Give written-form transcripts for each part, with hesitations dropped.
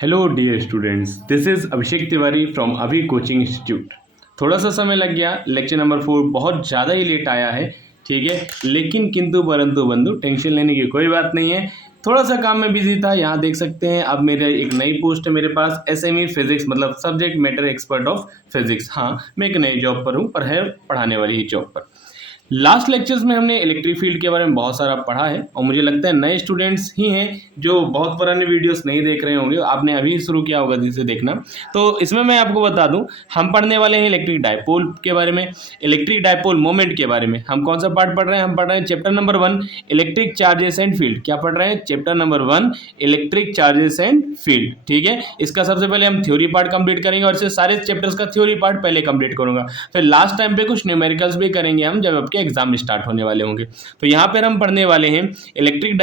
Hello dear students, this is Abhishek Tiwari from Abhi coaching institute. थोड़ा सा समय लग गया, लेक्चर नंबर 4 बहुत ज़्यादा ही लेट आया है, ठीक है। लेकिन किंतु परंतु बंधु, टेंशन लेने की कोई बात नहीं है। थोड़ा सा काम में बिजी था, यहाँ देख सकते हैं। अब मेरे एक नई पोस्ट है मेरे पास, SME फिजिक्स, मतलब subject matter expert of physics. हाँ, मैं एक नई जॉब पर हूँ, पर है पढ़ाने वाली ही जॉब पर। लास्ट लेक्चर्स में हमने इलेक्ट्रिक फील्ड के बारे में बहुत सारा पढ़ा है, और मुझे लगता है नए स्टूडेंट्स ही हैं जो बहुत पुराने वीडियोस नहीं देख रहे होंगे, आपने अभी शुरू किया होगा जिसे देखना। तो इसमें मैं आपको बता दूं, हम पढ़ने वाले हैं इलेक्ट्रिक डायपोल के बारे में, इलेक्ट्रिक डायपोल मोमेंट के बारे में। हम कौन सा पार्ट पढ़ रहे हैं? हम पढ़ रहे हैं chapter number 1 electric charges and field. क्या पढ़ रहे हैं? Chapter number 1 electric charges and field, ठीक है। इसका सबसे पहले हम थ्योरी पार्ट कंप्लीट करेंगे, और इससे सारे चैप्टर्स का थ्योरी पार्ट पहले कंप्लीट करूंगा। फिर लास्ट टाइम पे कुछ न्यूमेरिकल्स भी करेंगे हम, जब आपके एग्जाम स्टार्ट होने वाले होंगे। तो यहाँ पर हम पढ़ने वाले हैं इलेक्ट्रिक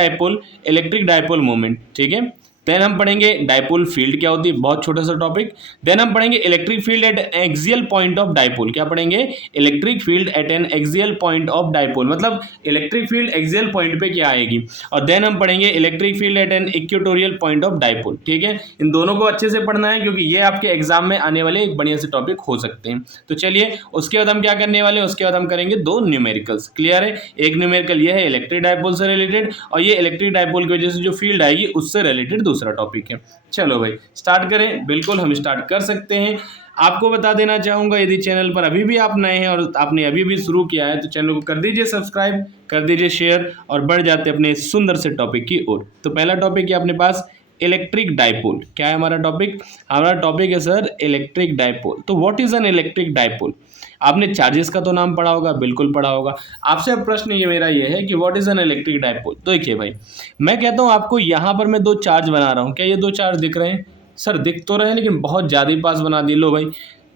डायपोल मोमेंट, ठीक है। देन हम पढ़ेंगे डायपोल फील्ड क्या होती है, बहुत छोटा सा टॉपिक। देन हम पढ़ेंगे electric field at axial point of dipole. क्या पढ़ेंगे? Electric field at an axial point of dipole, मतलब इलेक्ट्रिक फील्ड एक्सियल पॉइंट पे क्या आएगी। और देन हम पढ़ेंगे electric field at an equatorial point of dipole, ठीक है। इन दोनों को अच्छे से पढ़ना है, क्योंकि ये आपके एग्जाम में आने वाले एक बढ़िया से टॉपिक हो सकते हैं। तो चलिए, उसके बाद हम क्या करने वाले हैं, उसके बाद हम करेंगे 2 न्यूमेरिकल्स। क्लियर है? एक न्यूमेरिकल ये है इलेक्ट्रिक डायपोल से रिलेटेड, और ये इलेक्ट्रिक डायपोल की वजह से जो फील्ड आएगी उससे रिलेटेड दूसरा टॉपिक है। चलो भाई, स्टार्ट करें। बिल्कुल, हम स्टार्ट कर सकते हैं। आपको बता देना चाहूँगा, यदि चैनल पर अभी भी आप नए हैं और आपने अभी भी शुरू किया है, तो चैनल को कर दीजिए सब्सक्राइब, कर दीजिए शेयर, और बढ़ जाते अपने सुंदर से टॉपिक की ओर। तो पहला टॉपिक है अपने पास इलेक्ट्रिक डायपोल। क्या है हमारा टॉपिक? हमारा टॉपिक है सर इलेक्ट्रिक डायपोल। तो what is an electric dipole? आपने चार्जेस का तो नाम पढ़ा होगा, बिल्कुल पढ़ा होगा। आपसे अब प्रश्न ये मेरा ये है कि what is an electric dipole. तो देखिए भाई, मैं कहता हूँ आपको, यहाँ पर मैं 2 चार्ज बना रहा हूँ। क्या ये 2 चार्ज दिख रहे हैं? सर दिख तो रहे हैं, लेकिन बहुत ज़्यादा ही पास बना दिए। लो भाई,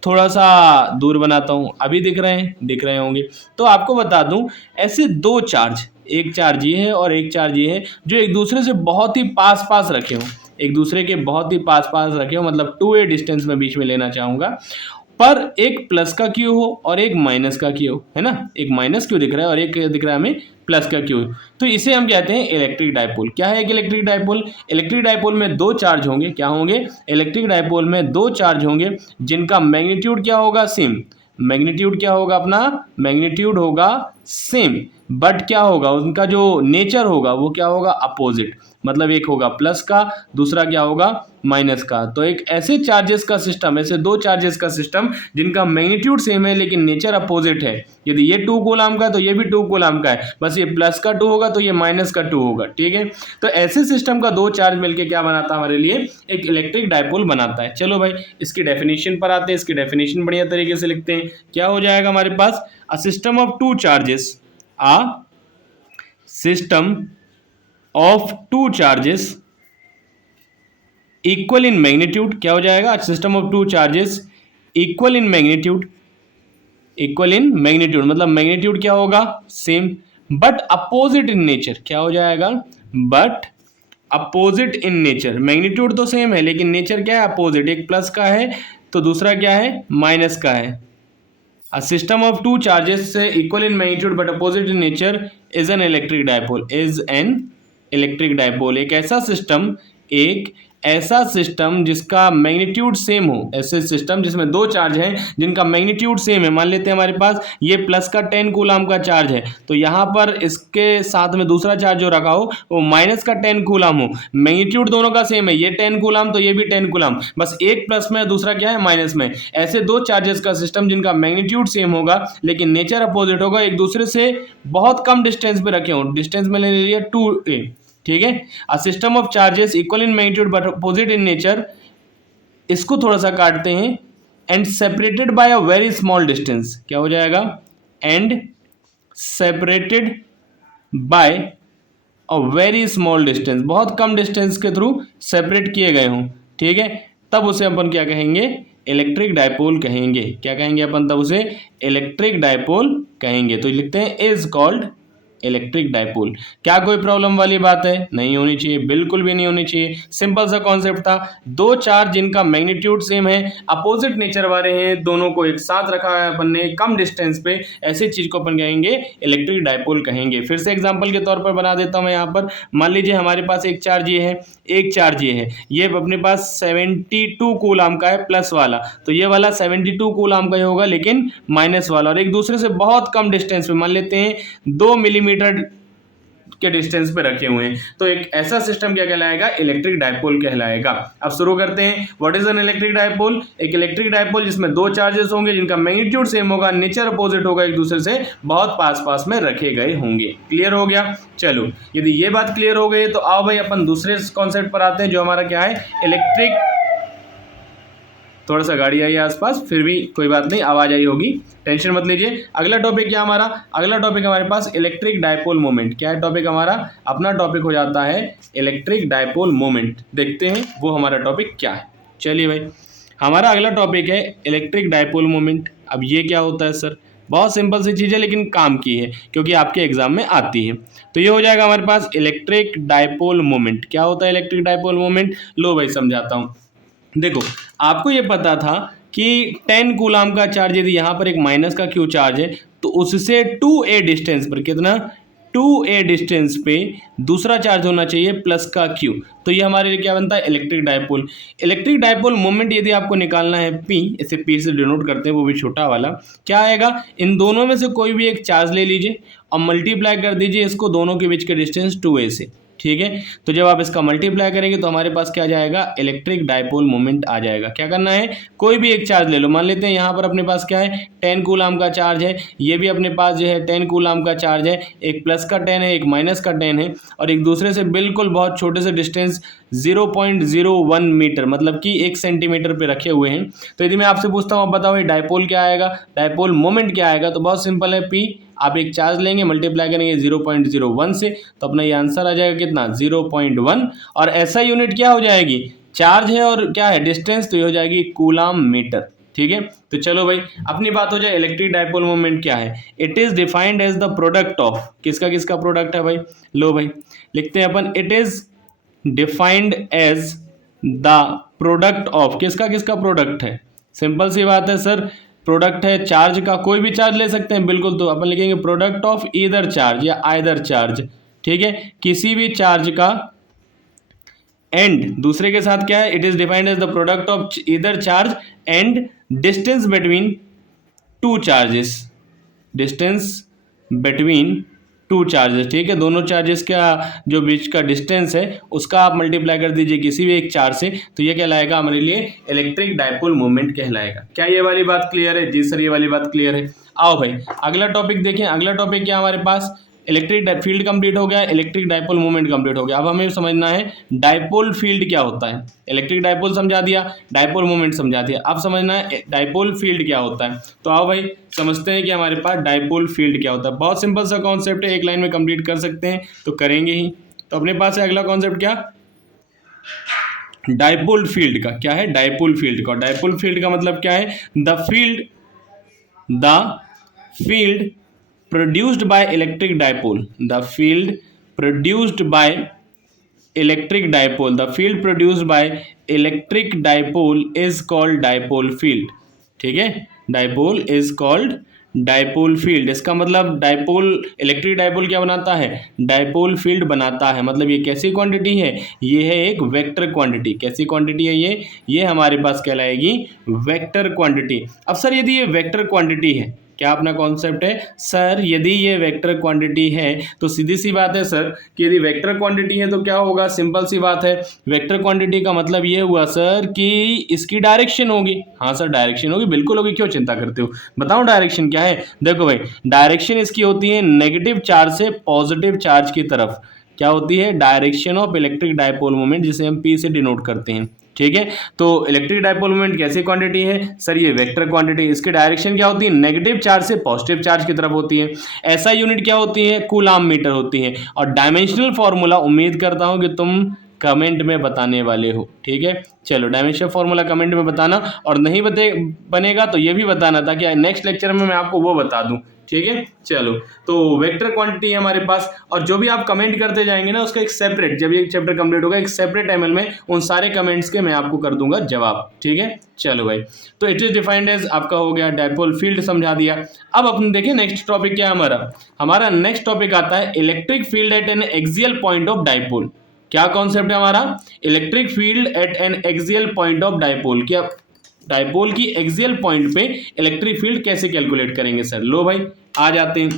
थोड़ा सा दूर बनाता हूँ। अभी दिख रहे हैं? दिख रहे होंगे। तो आपको बता दूं, ऐसे 2 चार्ज, एक चार्ज ये है और एक चार्ज ये है, जो एक दूसरे से बहुत ही पास पास रखे हों, एक दूसरे के बहुत ही पास पास रखे हो, मतलब 2a डिस्टेंस में बीच में लेना चाहूँगा। पर एक प्लस का क्यू हो और एक माइनस का क्यू, है ना। एक माइनस क्यू दिख रहा है और एक दिख रहा है हमें प्लस का क्यू। तो इसे हम कहते हैं इलेक्ट्रिक डायपोल। क्या है एक इलेक्ट्रिक डायपोल? इलेक्ट्रिक डायपोल में 2 चार्ज होंगे। क्या होंगे? इलेक्ट्रिक डायपोल में 2 चार्ज होंगे, जिनका मैग्नीट्यूड क्या होगा? सेम। मैग्नीट्यूड क्या होगा अपना? मैग्नीट्यूड होगा सेम, बट क्या होगा, उनका जो नेचर होगा वो क्या होगा? अपोजिट। मतलब एक होगा प्लस का, दूसरा क्या होगा? माइनस का। तो एक ऐसे चार्जेस का सिस्टम, ऐसे 2 चार्जेस का सिस्टम जिनका मैग्नीट्यूड सेम है लेकिन नेचर अपोजिट है। यदि ये 2 कूलम का तो ये भी 2 कूलम का है, बस ये प्लस का 2 होगा तो ये माइनस का 2 होगा, ठीक है। तो ऐसे सिस्टम का 2 चार्ज मिलके क्या बनाता है हमारे लिए? एक इलेक्ट्रिक डायपोल बनाता है। चलो भाई, इसकी डेफिनेशन पर आते हैं। इसकी डेफिनेशन बढ़िया तरीके से लिखते हैं। क्या हो जाएगा हमारे पास? A system of 2 charges, a system of 2 charges equal in magnitude। क्या हो जाएगा? System of 2 charges equal in magnitude, equal in magnitude मतलब मैग्नीट्यूड क्या होगा? Same, but opposite in nature. क्या हो जाएगा? But opposite in nature. Magnitude तो सेम है लेकिन नेचर क्या है? अपोजिट। एक प्लस का है तो दूसरा क्या है? माइनस का है। A system of 2 charges equal in magnitude but opposite in nature is an electric dipole। is an electric dipole एक ऐसा सिस्टम जिसका मैग्नीट्यूड सेम हो। ऐसे सिस्टम जिसमें 2 चार्ज हैं जिनका मैग्नीट्यूड सेम है। मान लेते हैं हमारे पास ये प्लस का 10 कूलम का चार्ज है, तो यहाँ पर इसके साथ में दूसरा चार्ज जो रखा हो वो माइनस का 10 कूलम हो। मैग्नीट्यूड दोनों का सेम है, ये 10 कूलम तो ये भी 10 कूलम, बस एक प्लस में दूसरा क्या है? माइनस में। ऐसे 2 चार्जेस का सिस्टम जिनका मैग्नीट्यूड सेम होगा लेकिन नेचर अपोजिट होगा, एक दूसरे से बहुत कम डिस्टेंस पे रखे हों। डिस्टेंस में ले लिया 2a, ठीक है। अ system of charges equal in magnitude but opposite in nature, इसको थोड़ा सा काटते हैं, and separated by a very small distance. क्या हो जाएगा? And separated by a very small distance, बहुत कम डिस्टेंस के थ्रू सेपरेट किए गए हों, ठीक है। तब उसे अपन क्या कहेंगे? इलेक्ट्रिक डायपोल कहेंगे। क्या कहेंगे अपन तब उसे? इलेक्ट्रिक डायपोल कहेंगे। तो लिखते हैं इज कॉल्ड इलेक्ट्रिक डाइपोल। क्या कोई प्रॉब्लम वाली बात है? नहीं होनी चाहिए, बिल्कुल भी नहीं होनी चाहिए। सिंपल सा कॉन्सेप्ट था, दो चार्ज जिनका मैग्नीट्यूड सेम है, अपोजिट नेचर वाले हैं, दोनों को एक साथ रखा है अपन ने कम डिस्टेंस पे, ऐसी चीज को अपन कहेंगे इलेक्ट्रिक डाइपोल कहेंगे। फिर से एग्जांपल के तौर पर बना देता हूं मैं यहाँ पर। मान लीजिए हमारे पास एक चार्ज ये है, एक चार्ज ये है, ये अपने पास 72 कूलम का है प्लस वाला, तो ये वाला 72 कूलम का ही होगा लेकिन माइनस वाला, और एक दूसरे से बहुत कम डिस्टेंस पे, मान लेते हैं 2 मिलीमीटर के डिस्टेंस पे रखे हुए हैं, तो एक ऐसा सिस्टम क्या कहलाएगा? इलेक्ट्रिक डाइपोल कहलाएगा। अब शुरू करते हैं। What is an electric dipole? एक इलेक्ट्रिक डाइपोल जिसमें दो चार्जेस होंगे जिनका मैग्नीट्यूड सेम होगा, नेचर अपोजिट होगा, एक दूसरे से बहुत पास पास में रखे गए होंगे। क्लियर हो गया? चलो, यदि ये बात क्लियर हो गई तो आओ भाई अपन दूसरे कॉन्सेप्ट पर आते हैं, जो हमारा क्या है? इलेक्ट्रिक, थोड़ा सा गाड़ी आई है आसपास, फिर भी कोई बात नहीं, आवाज आई होगी, टेंशन मत लीजिए। अगला टॉपिक क्या हमारा? अगला टॉपिक हमारे पास इलेक्ट्रिक डाइपोल मोमेंट। क्या है टॉपिक हमारा? अपना टॉपिक हो जाता है इलेक्ट्रिक डाइपोल मोमेंट। देखते हैं वो हमारा टॉपिक क्या है। चलिए भाई, हमारा अगला टॉपिक है इलेक्ट्रिक डाइपोल मोमेंट। अब ये क्या होता है सर? बहुत सिंपल सी चीज़ है लेकिन काम की है, क्योंकि आपके एग्जाम में आती है। तो ये हो जाएगा हमारे पास इलेक्ट्रिक डाइपोल मोमेंट। क्या होता है इलेक्ट्रिक डाइपोल मोमेंट? लो भाई समझाता हूँ। देखो, आपको ये पता था कि 10 कूलम का चार्ज यदि यहाँ पर एक माइनस का क्यू चार्ज है, तो उससे 2a डिस्टेंस पर, कितना? 2a डिस्टेंस पे दूसरा चार्ज होना चाहिए प्लस का क्यू। तो ये हमारे लिए क्या बनता है? Electric dipole. Electric dipole moment यदि आपको निकालना है p, इसे p से डिनोट करते हैं, वो भी छोटा वाला, क्या आएगा? इन दोनों में से कोई भी एक चार्ज ले लीजिए और मल्टीप्लाई कर दीजिए इसको दोनों के बीच के डिस्टेंस 2a से। ठीक है, तो जब आप इसका मल्टीप्लाई करेंगे तो हमारे पास क्या जाएगा? इलेक्ट्रिक डाइपोल मोमेंट आ जाएगा। क्या करना है? कोई भी एक चार्ज ले लो। मान लेते हैं यहाँ पर अपने पास क्या है? 10 कूलम का चार्ज है, ये भी अपने पास जो है 10 कूलम का चार्ज है, एक प्लस का 10 है, एक माइनस का 10 है, और एक दूसरे से बिल्कुल बहुत छोटे से डिस्टेंस 0.01 मीटर, मतलब कि 1 सेंटीमीटर पे रखे हुए हैं। तो यदि मैं आपसे पूछता हूँ, आप बताओ ये डाइपोल क्या आएगा, डाइपोल मोमेंट क्या आएगा? तो बहुत सिंपल है, पी आप एक चार्ज लेंगे, मल्टीप्लाई करेंगे 0.01 से, तो अपना ये आंसर आ जाएगा कितना? 0.1। और ऐसा यूनिट क्या हो जाएगी? चार्ज है और क्या है? डिस्टेंस, तो ये हो जाएगी कूलम मीटर। ठीक है, तो चलो भाई अपनी बात हो जाए। इलेक्ट्रिक डाइपोल मोमेंट क्या है? It is defined as the product of, किसका किसका प्रोडक्ट है भाई? लो भाई लिखते हैं अपन, it is defined as the product of, किसका किसका प्रोडक्ट है? सिंपल सी बात है सर, प्रोडक्ट है चार्ज का, कोई भी चार्ज ले सकते हैं बिल्कुल, तो अपन लिखेंगे प्रोडक्ट ऑफ ईदर चार्ज या आइदर चार्ज। ठीक है, किसी भी चार्ज का एंड दूसरे के साथ क्या है? It is defined as the product of either charge and distance between two charges, distance between two charges. ठीक है, दोनों चार्जेस का जो बीच का डिस्टेंस है उसका आप मल्टीप्लाई कर दीजिए किसी भी एक चार्ज से, तो ये कहलाएगा हमारे लिए इलेक्ट्रिक डाइपोल मोमेंट कहलाएगा। क्या ये वाली बात क्लियर है? जी सर ये वाली बात क्लियर है। आओ भाई अगला टॉपिक देखें। अगला टॉपिक क्या हमारे पास? इलेक्ट्रिक फील्ड कंप्लीट हो गया, इलेक्ट्रिक डाइपोल मोमेंट कंप्लीट हो गया। अब हमें समझना है डाइपोल फील्ड क्या होता है। इलेक्ट्रिक डाइपोल समझा दिया, डाइपोल मोमेंट समझा दिया, अब समझना है डाइपोल फील्ड क्या होता है। तो आओ भाई समझते हैं कि हमारे पास डाइपोल फील्ड क्या होता है। बहुत सिंपल सा कॉन्सेप्ट है, एक लाइन में कंप्लीट कर सकते हैं तो करेंगे ही। तो अपने पास है अगला कॉन्सेप्ट क्या? डाइपोल फील्ड का। क्या है? डाइपोल फील्ड का। डाइपोल फील्ड का मतलब क्या है? The field produced by electric dipole, the field produced by electric dipole, the field produced by electric dipole is called dipole field। ठीक है, dipole is called dipole field. इसका मतलब dipole, electric dipole क्या बनाता है? डाइपोल फील्ड बनाता है। मतलब ये कैसी क्वांटिटी है? ये है एक वेक्टर क्वांटिटी। कैसी क्वांटिटी है ये हमारे पास कहलाएगी वेक्टर क्वांटिटी। अब सर यदि ये वेक्टर क्वांटिटी है, क्या अपना कॉन्सेप्ट है सर, यदि ये वेक्टर क्वांटिटी है तो सीधी सी बात है सर कि यदि वेक्टर क्वांटिटी है तो क्या होगा? सिंपल सी बात है, वेक्टर क्वांटिटी का मतलब ये हुआ सर कि इसकी डायरेक्शन होगी। हाँ सर डायरेक्शन होगी, बिल्कुल होगी, क्यों चिंता करते हो? बताओ डायरेक्शन क्या है। देखो भाई डायरेक्शन इसकी होती है नेगेटिव चार्ज से पॉजिटिव चार्ज की तरफ। क्या होती है? Direction of electric dipole moment, जिसे हम P से डिनोट करते हैं। ठीक है, तो इलेक्ट्रिक डाइपोल मोमेंट कैसी क्वांटिटी है सर? ये वेक्टर क्वांटिटी। इसकी डायरेक्शन क्या होती है? नेगेटिव चार्ज से पॉजिटिव चार्ज की तरफ होती है। ऐसा यूनिट क्या होती है? कूलम मीटर होती है। और डायमेंशनल फॉर्मूला, उम्मीद करता हूं कि तुम कमेंट में बताने वाले हो, ठीक है। चलो डायमेंशन फॉर्मूला कमेंट में बताना, और नहीं बनेगा तो ये भी बताना, ताकि नेक्स्ट लेक्चर में मैं आपको वो बता दूं, ठीक है। चलो, तो वेक्टर क्वांटिटी है हमारे पास, और जो भी आप कमेंट करते जाएंगे ना, उसका एक सेपरेट, जब ये चैप्टर कंप्लीट होगा, एक सेपरेट एमएल में उन सारे कमेंट्स के मैं आपको कर दूंगा जवाब, ठीक है। चलो भाई, तो इट इज डिफाइंड एज आपका हो गया डायपोल फील्ड, समझा दिया। अब अपन देखिए नेक्स्ट टॉपिक क्या है हमारा नेक्स्ट टॉपिक आता है electric field at an axial point of dipole. क्या कॉन्सेप्ट है हमारा? Electric field at an axial point of dipole. क्या डायपोल की एक्सियल पॉइंट पे इलेक्ट्रिक फील्ड कैसे कैलकुलेट करेंगे सर? लो भाई, आ जाते हैं।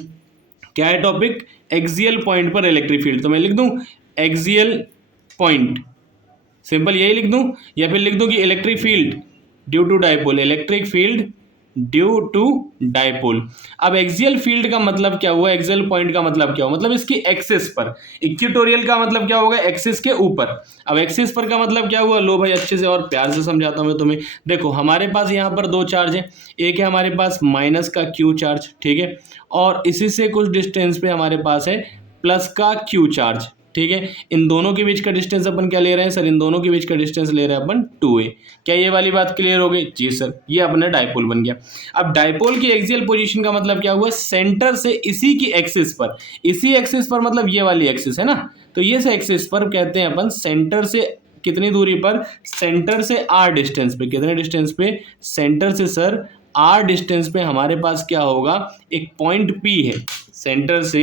क्या है टॉपिक? एक्सियल पॉइंट पर इलेक्ट्रिक फील्ड। तो मैं लिख दूं एक्सियल पॉइंट, सिंपल यही लिख दूं, या फिर लिख दूं कि electric field due to dipole, electric field due to dipole. अब एक्सियल फील्ड का मतलब क्या हुआ, एक्सियल पॉइंट का मतलब क्या हुआ? मतलब इसकी एक्सिस पर। इक्वेटोरियल का मतलब क्या होगा? एक्सिस के ऊपर। अब एक्सिस पर का मतलब क्या हुआ? लो भाई, अच्छे से और प्यार से समझाता हूं मैं तुम्हें। देखो, हमारे पास यहाँ पर दो चार्ज है, एक है हमारे पास माइनस का क्यू चार्ज, ठीक है, और इसी से कुछ डिस्टेंस पे हमारे पास है प्लस का क्यू चार्ज, ठीक है। इन दोनों के बीच का डिस्टेंस अपन क्या ले रहे हैं सर? इन दोनों के बीच का डिस्टेंस ले रहे हैं अपन 2a। क्या ये वाली बात क्लियर हो गई? जी सर, ये अपना डायपोल बन गया। अब डायपोल की एक्सियल पोजीशन का मतलब क्या हुआ? सेंटर से इसी की एक्सिस पर, इसी एक्सिस पर मतलब ये वाली एक्सिस है ना, तो ये से एक्सिस पर कहते हैं अपन सेंटर से कितनी दूरी पर? सेंटर से r डिस्टेंस पे। कितने डिस्टेंस पे? सेंटर से सर r डिस्टेंस पे हमारे पास क्या होगा? एक पॉइंट P है। सेंटर से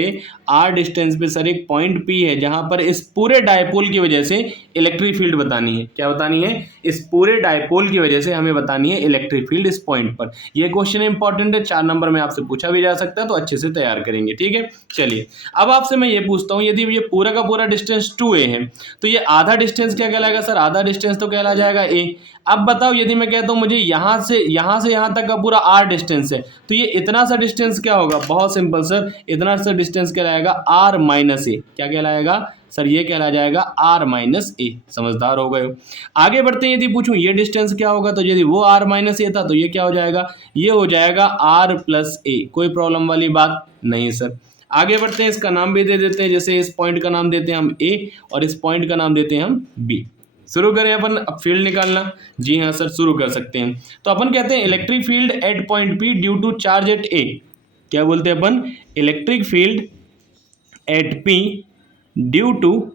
r डिस्टेंस पे सर एक पॉइंट P है, जहां पर इस पूरे डायपोल की वजह से इलेक्ट्रिक फील्ड बतानी है। क्या बतानी है? इस पूरे डायपोल की वजह से हमें बतानी है इलेक्ट्रिक फील्ड इस पॉइंट पर। यह क्वेश्चन इंपॉर्टेंट है, 4 नंबर में आपसे पूछा भी जा सकता है, तो अच्छे से तैयार करेंगे, ठीक है। चलिए, अब आपसे मैं ये पूछता हूँ, यदि ये पूरा का पूरा डिस्टेंस 2a है, तो ये आधा डिस्टेंस क्या कहलाएगा सर? आधा डिस्टेंस तो कहला जाएगा a। अब बताओ, यदि मैं कहता हूँ मुझे यहाँ से यहाँ तक का पूरा r डिस्टेंस है, तो ये इतना सा डिस्टेंस क्या होगा? बहुत सिंपल सर, इतना सा डिस्टेंस कहलाएगा r माइनस ए। क्या कहलाएगा सर? ये कहला जाएगा r माइनस ए। समझदार हो गए हो। आगे बढ़ते हैं, यदि पूछूं ये डिस्टेंस क्या होगा, तो यदि वो r माइनस ए था, तो ये क्या हो जाएगा? ये हो जाएगा r प्लस ए। कोई प्रॉब्लम वाली बात नहीं सर। आगे बढ़ते हैं, इसका नाम भी दे देते हैं, जैसे इस पॉइंट का नाम देते हैं हम a, और इस पॉइंट का नाम देते हैं हम b। शुरू करें अपन अब फील्ड निकालना? जी हाँ सर, शुरू कर सकते हैं। तो अपन कहते हैं electric field at point P due to charge at A। क्या बोलते हैं अपन? Electric field at P due to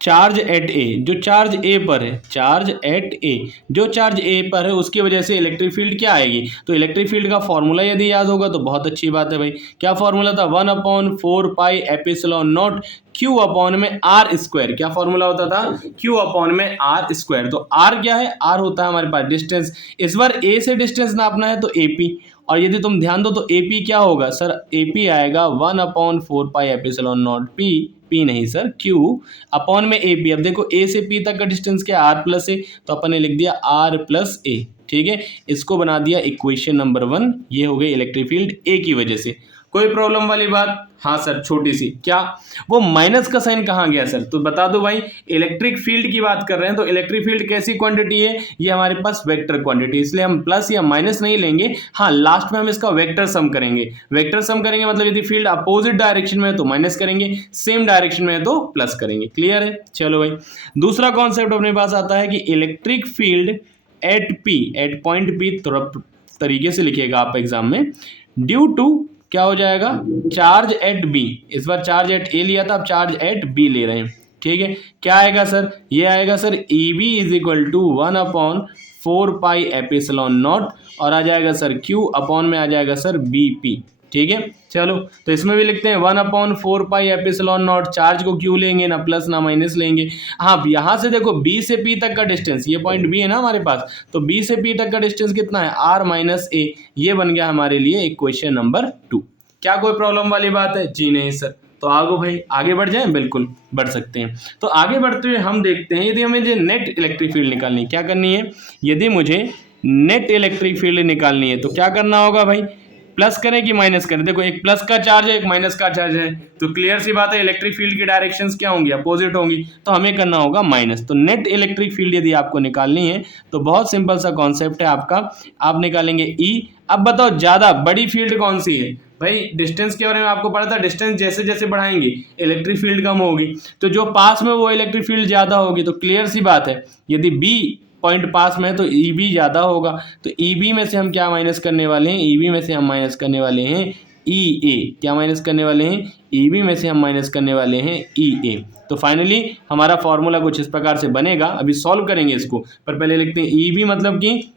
charge at A. जो चार्ज ए पर है, चार्ज एट ए, जो चार्ज ए पर है उसकी वजह से इलेक्ट्रिक फील्ड क्या आएगी? तो इलेक्ट्रिक फील्ड का फॉर्मूला यदि याद होगा तो बहुत अच्छी बात है भाई। क्या फॉर्मूला था? 1/4 pi epsilon naught Q upon में आर स्क्वायर। क्या फॉर्मूला होता था? क्यू अपॉन में आर स्क्वायर। तो आर क्या है? आर होता है हमारे पास डिस्टेंस। इस बार ए से डिस्टेंस नापना है तो एपी, और यदि तुम ध्यान दो तो एपी क्या होगा सर? एपी आएगा 1/4 पाई एप्सिलॉन नॉट पी नहीं सर, क्यू अपॉन में ए पी। अब देखो ए से पी तक का डिस्टेंस क्या? आर प्लस ए, तो अपन ने लिख दिया आर प्लस ए, ठीक है। इसको बना दिया इक्वेशन नंबर 1। ये हो गई इलेक्ट्रिक फील्ड ए की वजह से। कोई प्रॉब्लम वाली बात? हाँ सर, छोटी सी। क्या वो माइनस का साइन कहाँ गया सर? तो बता दो भाई, इलेक्ट्रिक फील्ड की बात कर रहे हैं, तो इलेक्ट्रिक फील्ड कैसी क्वांटिटी है? ये हमारे पास वेक्टर क्वांटिटी, इसलिए हम प्लस या माइनस नहीं लेंगे। हाँ, लास्ट में हम इसका वेक्टर सम करेंगे। वेक्टर सम करेंगे मतलब यदि फील्ड अपोजिट डायरेक्शन में है तो माइनस करेंगे, सेम डायरेक्शन में है तो प्लस करेंगे। क्लियर है? चलो भाई, दूसरा कॉन्सेप्ट अपने पास आता है कि electric field at P, at point P, थोड़ा तरीके से लिखिएगा आप एग्जाम में, ड्यू टू क्या हो जाएगा? Charge at B. इस बार चार्ज एट ए लिया था, अब चार्ज एट बी ले रहे हैं, ठीक है। क्या आएगा सर? ये आएगा sir E B is equal to 1/4 pi epsilon naught, और आ जाएगा सर क्यू अपॉन में आ जाएगा सर बी पी, ठीक है। चलो, तो इसमें भी लिखते हैं 1/4 पाई एप्सिलॉन नॉट। चार्ज को क्यू लेंगे, ना प्लस ना माइनस लेंगे। हाँ, यहाँ से देखो बी से पी तक का डिस्टेंस, ये पॉइंट बी है ना हमारे पास, तो बी से पी तक का डिस्टेंस कितना है? आर माइनस ए। ये बन गया हमारे लिए इक्वेशन नंबर 2। क्या कोई प्रॉब्लम वाली बात है? जी नहीं सर। तो आगो भाई, आगे बढ़ जाएं? बिल्कुल बढ़ सकते हैं। तो आगे बढ़ते हुए हम देखते हैं, यदि हमें नेट इलेक्ट्रिक फील्ड निकालनी है, क्या करनी है? यदि मुझे नेट इलेक्ट्रिक फील्ड निकालनी है तो क्या करना होगा भाई? प्लस करें कि माइनस करें? देखो, एक प्लस का चार्ज है, एक माइनस का चार्ज है, तो क्लियर सी बात है इलेक्ट्रिक फील्ड की डायरेक्शंस क्या होंगी? अपोजिट होंगी, तो हमें करना होगा माइनस। तो नेट इलेक्ट्रिक फील्ड यदि आपको निकालनी है तो बहुत सिंपल सा कॉन्सेप्ट है आपका, आप निकालेंगे ई। अब बताओ ज्यादा बड़ी फील्ड कौन सी है? भाई डिस्टेंस के बारे में आपको पता था, डिस्टेंस जैसे जैसे बढ़ाएंगे इलेक्ट्रिक फील्ड कम होगी, तो जो पास में वो इलेक्ट्रिक फील्ड ज़्यादा होगी। तो क्लियर सी बात है, यदि बी पॉइंट पास में है तो ई बी ज़्यादा होगा। तो ई बी में से हम क्या माइनस करने वाले हैं, ई बी में से हम माइनस करने वाले हैं ई ए। क्या माइनस करने वाले हैं, ई बी में से हम माइनस करने वाले हैं ई ए। तो फाइनली हमारा फॉर्मूला कुछ इस प्रकार से बनेगा, अभी सॉल्व करेंगे इसको, पर पहले लिखते हैं ई बी मतलब कि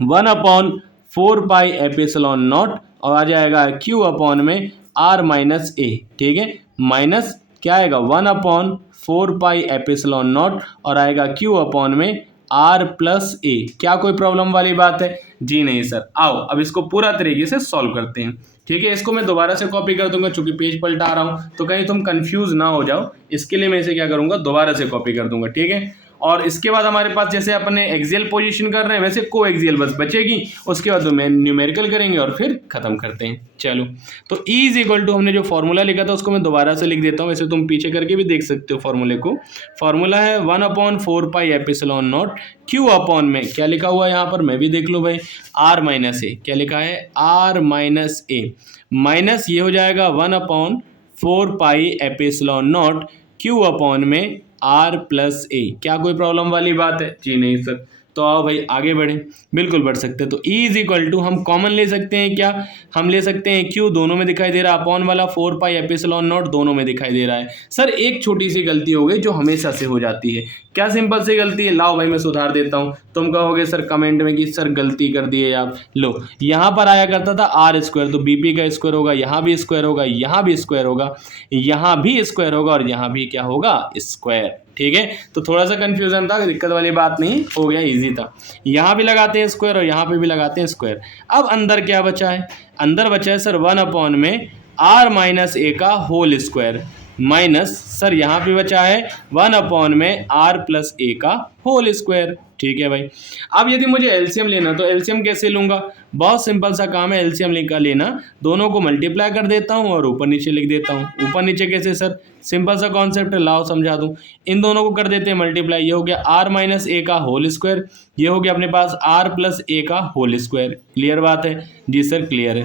1/4πε0 और आ जाएगा क्यू अपॉन में आर माइनस ए। ठीक है, माइनस क्या आएगा 1/4πε0 और आएगा क्यू अपॉन में आर प्लस ए। क्या कोई प्रॉब्लम वाली बात है? जी नहीं सर। आओ अब इसको पूरा तरीके से सॉल्व करते हैं। ठीक है, इसको मैं दोबारा से कॉपी कर दूंगा, चूंकि पेज पलटा रहा हूं तो कहीं तुम कंफ्यूज ना हो जाओ, इसके लिए मैं इसे क्या करूंगा, दोबारा से कॉपी कर दूंगा। ठीक है, और इसके बाद हमारे पास जैसे अपने एक्सियल पोजीशन कर रहे हैं वैसे को एक्सियल बस बचेगी, उसके बाद तो मैं न्यूमेरिकल करेंगे और फिर खत्म करते हैं। चलो, तो E इज इक्वल टू हमने जो फॉर्मूला लिखा था उसको मैं दोबारा से लिख देता हूँ, वैसे तुम पीछे करके भी देख सकते हो फॉर्मूले को। फॉर्मूला है 1/4πε0 क्यू अपॉन में क्या लिखा हुआ है यहाँ पर, मैं भी देख लूँ भाई, आर माइनस ए। क्या लिखा है, आर माइनस ए, माइनस ये हो जाएगा 1/4πε0 क्यू अपॉन में आर प्लस ए। क्या कोई प्रॉब्लम वाली बात है? जी नहीं सर। तो आओ भाई आगे बढ़ें, बिल्कुल बढ़ सकते हैं। तो E इज इक्वल टू हम कॉमन ले सकते हैं, क्या हम ले सकते हैं Q, दोनों में दिखाई दे रहा है, अपॉन वाला 4πε0 दोनों में दिखाई दे रहा है। सर एक छोटी सी गलती हो गई जो हमेशा से हो जाती है। क्या सिंपल सी गलती है? लाओ भाई मैं सुधार देता हूँ। तुम कहोगे सर कमेंट में कि सर गलती कर दिए आप। लो, यहाँ पर आया करता था आर स्क्वायर, तो बीपी का स्क्वायर होगा, यहाँ भी स्क्वायर होगा, यहाँ भी स्क्वायर होगा, यहाँ भी स्क्वायर होगा और यहाँ भी क्या होगा, स्क्वायर। ठीक है, तो थोड़ा सा कंफ्यूजन था, दिक्कत वाली बात नहीं, हो गया, इजी था। यहाँ भी लगाते हैं स्क्वायर और यहाँ पे भी लगाते हैं स्क्वायर। अब अंदर क्या बचा है, अंदर बचा है सर 1 अपॉन में आर माइनस ए का होल स्क्वायर, माइनस सर यहाँ पे बचा है 1 अपॉन में आर प्लस ए का होल स्क्वायर। ठीक है भाई, अब यदि मुझे एलसीएम लेना तो एलसीएम कैसे लूँगा? बहुत सिंपल सा काम है, एलसीएम लेना, दोनों को मल्टीप्लाई कर देता हूँ और ऊपर नीचे लिख देता हूँ। ऊपर नीचे कैसे सर? सिंपल सा कॉन्सेप्ट है, लाओ समझा दूँ। इन दोनों को कर देते हैं मल्टीप्लाई, ये हो गया आर माइनस ए का होल स्क्वायर, ये हो गया अपने पास आर प्लस ए का होल स्क्वायर। क्लियर बात है? जी सर क्लियर है।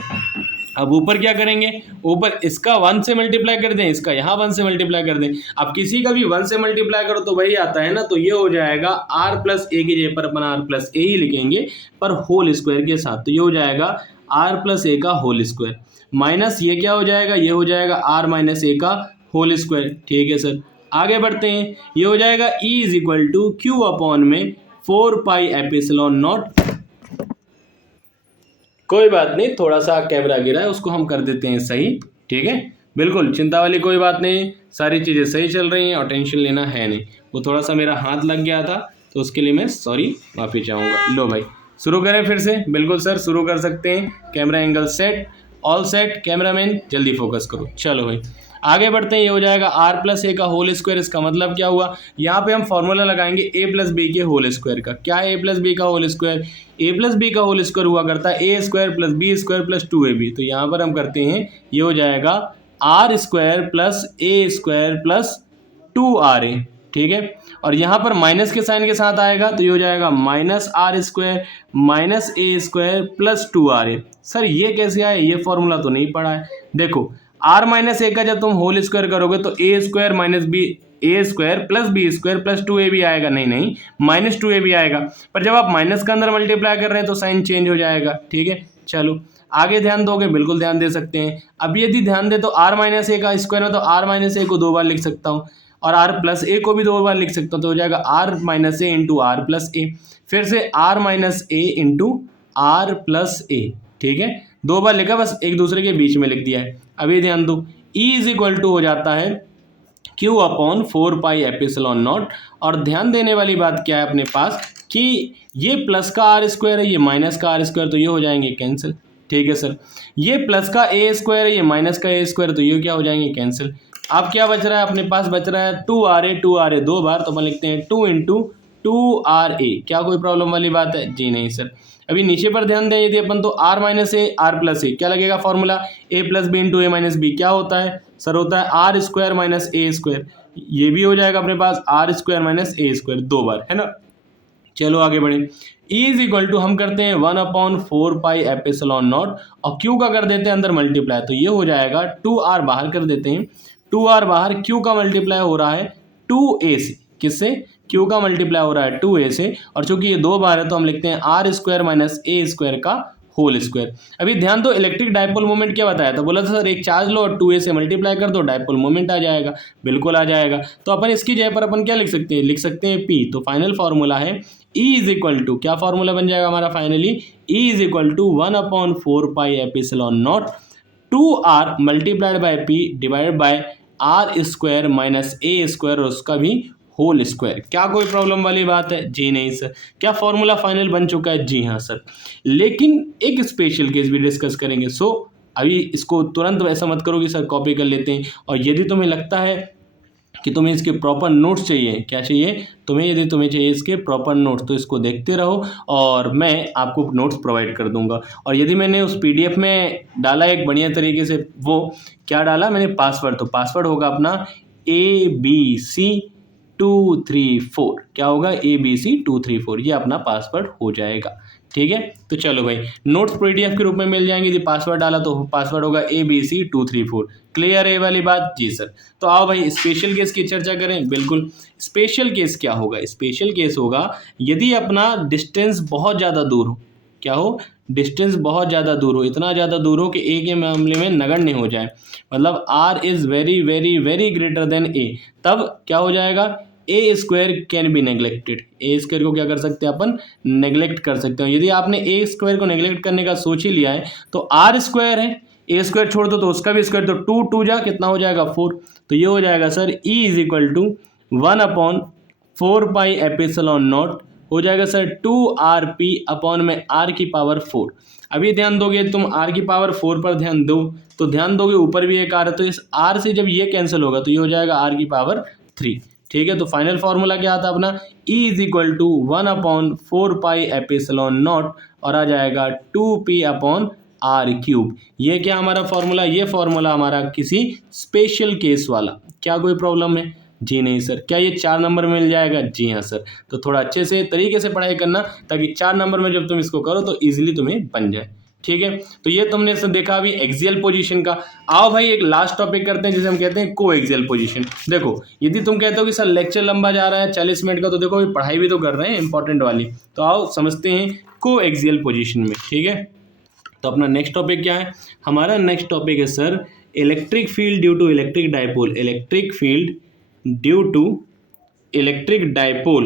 अब ऊपर क्या करेंगे, ऊपर इसका 1 से मल्टीप्लाई कर दें, इसका यहाँ 1 से मल्टीप्लाई कर दें। अब किसी का भी 1 से मल्टीप्लाई करो तो वही आता है ना, तो ये हो जाएगा आर प्लस ए की जगह पर अपन आर प्लस ए ही लिखेंगे पर होल स्क्वायर के साथ, तो ये हो जाएगा आर प्लस ए का होल स्क्वायर, माइनस ये क्या हो जाएगा, ये हो जाएगा आर माइनस ए का होल स्क्वायर। ठीक है सर, आगे बढ़ते हैं। ये हो जाएगा E is equal to q upon में 4πε0। कोई बात नहीं, थोड़ा सा कैमरा गिरा है, उसको हम कर देते हैं सही। ठीक है, बिल्कुल चिंता वाली कोई बात नहीं, सारी चीज़ें सही चल रही हैं और टेंशन लेना है नहीं। वो थोड़ा सा मेरा हाथ लग गया था तो उसके लिए मैं सॉरी, माफ़ी चाहूँगा। लो भाई शुरू करें फिर से। बिल्कुल सर शुरू कर सकते हैं। Camera angle set, all set, cameraman जल्दी फोकस करो। चलो भाई आगे बढ़ते हैं। ये हो जाएगा आर प्लस ए का होल स्क्वायर। इसका मतलब क्या हुआ, यहाँ पे हम फॉर्मूला लगाएंगे ए प्लस बी के होल स्क्वायर का। क्या है ए प्लस बी का whole square? A plus B का होल स्क्वायर हुआ करता है A square plus B square plus 2ab। तो यहाँ पर हम करते हैं, ये हो जाएगा आर स्क्वायर प्लस ए स्क्वायर प्लस 2ra। ठीक है, और यहाँ पर माइनस के साइन के साथ आएगा तो ये हो जाएगा माइनस आर स्क्वायर माइनस ए स्क्वायर प्लस 2ra। सर ये कैसे आए, ये फॉर्मूला तो नहीं पढ़ा है। देखो आर माइनस ए का जब तुम होल स्क्वायर करोगे तो A square minus B, A square plus B square plus 2ab आएगा, नहीं माइनस 2ab आएगा। पर जब आप माइनस का अंदर मल्टीप्लाई कर रहे हैं तो साइन चेंज हो जाएगा। ठीक है, चलो आगे ध्यान दोगे, बिल्कुल ध्यान दे सकते हैं। अब यदि ध्यान दे तो आर माइनस ए का स्क्वायर है तो आर माइनस ए को 2 बार लिख सकता हूँ और आर प्लस ए को भी 2 बार लिख सकता हूँ, तो हो जाएगा R minus A into R plus A, फिर से R minus A into R plus A. ठीक है, 2 बार लिखा, बस एक दूसरे के बीच में लिख दिया है। अभी ध्यान दो, E इज इक्वल टू हो जाता है Q अपॉन 4πε0। और ध्यान देने वाली बात क्या है अपने पास कि ये प्लस का आर स्क्वायर है, ये माइनस का आर स्क्वायर, तो ये हो जाएंगे कैंसिल। ठीक है सर, ये प्लस का ए स्क्वायर है, ये माइनस का ए स्क्वायर, तो ये क्या हो जाएंगे कैंसिल। अब क्या बच रहा है अपने पास, बच रहा है 2ra 2 बार, तो अपन लिखते हैं 2 इंटू 2ra। क्या कोई प्रॉब्लम वाली बात है? जी नहीं सर। अभी नीचे पर ध्यान दें, यदि अपन तो R minus A R plus A, क्या लगेगा formula, A plus B into A minus B. क्या होता है सर, होता है are square minus A square. ये भी हो जाएगा अपने पास आर स्क्वायर माइनस ए स्क्वायर 2 बार, है ना। चलो आगे बढ़े। E इज इक्वल टू हम करते हैं 1/4 पाई एप्सिलॉन नॉट और Q का कर देते हैं अंदर मल्टीप्लाई, तो ये हो जाएगा 2R बाहर कर देते हैं, 2R बाहर, Q का मल्टीप्लाई हो रहा है 2A से, किससे? Q का मल्टीप्लाई हो रहा है 2A से, और चूंकि ये दो बार है तो हम लिखते हैं R square minus A square का होल स्क्वायर। अभी ध्यान दो, इलेक्ट्रिक डायपोल मोमेंट क्या बताया था? बोला था सर एक चार्ज लो और 2A से मल्टीप्लाई कर दो, डायपोल मोमेंट आ जाएगा। बिल्कुल आ जाएगा। तो अपन इसकी जगह पर अपन क्या लिख सकते हैं? लिख सकते हैं P। तो फाइनल फार्मूला है E इज इक्वल टू, क्या फार्मूला बन जाएगा हमारा finally? E is equal to 1/4 pi epsilon naught 2R multiplied by P divided by R square minus A square और उसका भी होल स्क्वायर। क्या कोई प्रॉब्लम वाली बात है? जी नहीं सर। क्या फॉर्मूला फाइनल बन चुका है? जी हाँ सर। लेकिन एक स्पेशल केस भी डिस्कस करेंगे। सो अभी इसको तुरंत ऐसा मत करो कि सर कॉपी कर लेते हैं, और यदि तुम्हें लगता है कि तुम्हें इसके प्रॉपर नोट्स चाहिए, क्या चाहिए तुम्हें? यदि तुम्हें चाहिए इसके प्रॉपर नोट्स तो इसको देखते रहो और मैं आपको नोट्स प्रोवाइड कर दूंगा। और यदि मैंने उस PDF में डाला एक बढ़िया तरीके से, वो क्या डाला मैंने? पासवर्ड। तो पासवर्ड होगा अपना ABC234। क्या होगा? ABC234, ये अपना पासवर्ड हो जाएगा। ठीक है, तो चलो भाई, नोट्स PDF के रूप में मिल जाएंगे। यदि पासवर्ड डाला तो पासवर्ड होगा ABC234। क्लियर है ये वाली बात? जी सर। तो आओ भाई स्पेशल केस की चर्चा करें। बिल्कुल। स्पेशल केस क्या होगा? स्पेशल केस होगा यदि अपना डिस्टेंस बहुत ज़्यादा दूर हो। क्या हो? डिस्टेंस बहुत ज़्यादा दूर हो, इतना ज़्यादा दूर हो कि A के मामले में नगण्य हो जाए, मतलब R is very very very greater than A, तब क्या हो जाएगा? A square can be neglected. A square को क्या कर सकते हैं अपन? नेग्लेक्ट कर सकते हैं। यदि आपने A स्क्वायर को नेग्लेक्ट करने का सोच ही लिया है तो R स्क्वायर है, A स्क्वायर छोड़ दो तो उसका भी स्क्वायर, तो 2 2 जा कितना हो जाएगा? 4। तो ये हो जाएगा sir E is equal to 1/4 pi epsilon naught हो जाएगा सर 2RP अपॉन में R की पावर 4। अभी ध्यान दोगे तुम R की पावर 4 पर ध्यान दो, तो ध्यान दोगे ऊपर भी एक R है, तो इस R से जब ये कैंसिल होगा तो ये हो जाएगा R की पावर 3। ठीक है, तो फाइनल फार्मूला क्या आता है अपना? E is equal to 1/4 pi epsilon naught और आ जाएगा 2P अपॉन R³। ये क्या हमारा फार्मूला? ये फार्मूला हमारा किसी स्पेशल केस वाला। क्या कोई प्रॉब्लम है? जी नहीं सर। क्या ये 4 नंबर में मिल जाएगा? जी हाँ सर। तो थोड़ा अच्छे से तरीके से पढ़ाई करना ताकि 4 नंबर में जब तुम इसको करो तो ईजिली तुम्हें बन जाए। ठीक है, तो ये तुमने से देखा अभी एक्सियल पोजीशन का। आओ भाई एक लास्ट टॉपिक करते हैं जिसे हम कहते हैं को एक्सियल पोजीशन। देखो यदि तुम कहते हो कि सर लेक्चर लंबा जा रहा है 40 मिनट का, तो देखो अभी पढ़ाई भी तो कर रहे हैं इंपॉर्टेंट वाली, तो आओ समझते हैं को एक्सियल पोजीशन में। ठीक है, तो अपना नेक्स्ट टॉपिक क्या है? हमारा नेक्स्ट टॉपिक है sir electric field due to electric dipole. Electric field due to electric dipole.